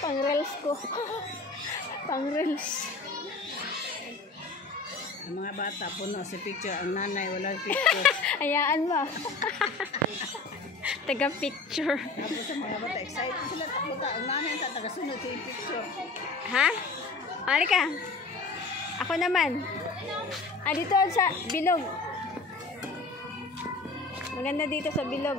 Pang reels ko. Pang reels. Ang mga bata puno sa picture, ang nanay walang picture. Hayaan mo. Taga picture. Tapos sa mga bata, excited sila takbuta. Ang nanay ang taga-sunod sa picture. Ha? Halika. Ako naman. Dito sa bilog. Maganda dito sa bilog.